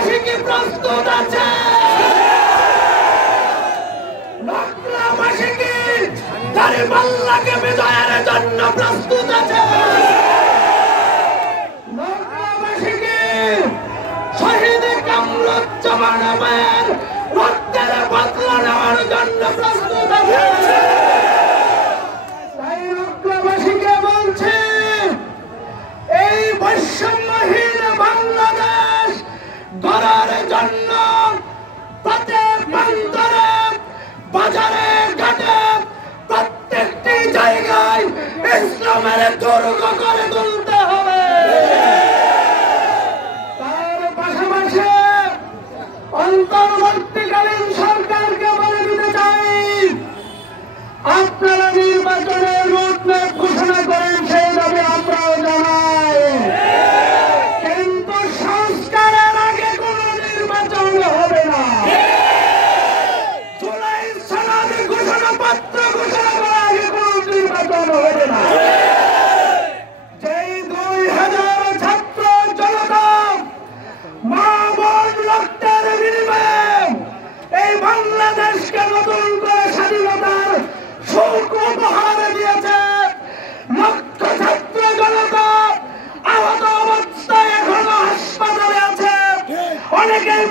নকলাবাসী কি প্রস্তুত আছে? নকলাবাসী কি দাঁড়িপাল্লাকে বিজয়ের জন্য প্রস্তুত আছে? নকলাবাসী কি শহীদ কামরুজ্জামানের রক্তের বদলা নেওয়ার জন্য প্রস্তুত আছে? তাই নকলাবাসীকে বলছে, এই বৈষম্যহীন বাংলাদেশ গড়ার জন্য প্রতি প্রান্তরে, বাজারে ঘাটে, প্রত্যেকটি জায়গায় ইসলামের দুর্গ করে তুলতে হবে। তার পাশাপাশি অন্তর্বর্তীকালীন সরকারকে বলে দিতে চাই, আপনারা নির্বাচনের রুটম্যাপ ঘোষণা করেন, সেই দাবি আমরাও জানাই, কিন্তু সংস্কারের আগে কোন নির্বাচন হবে না। জুলাই সনদ ঘোষণাপত্র ঘোষণা করার আগে কোন নির্বাচন হবে না। যেই 2000 ছাত্র জনতা মা বোন রক্তের বিনিময়ে এই বাংলাদেশকে নতুন করে স্বাধীনতার সুখ উপহার দিয়েছে, লক্ষ ছাত্র জনতা আহত অবস্থায় এখনো হাসপাতালে আছে, অনেকেই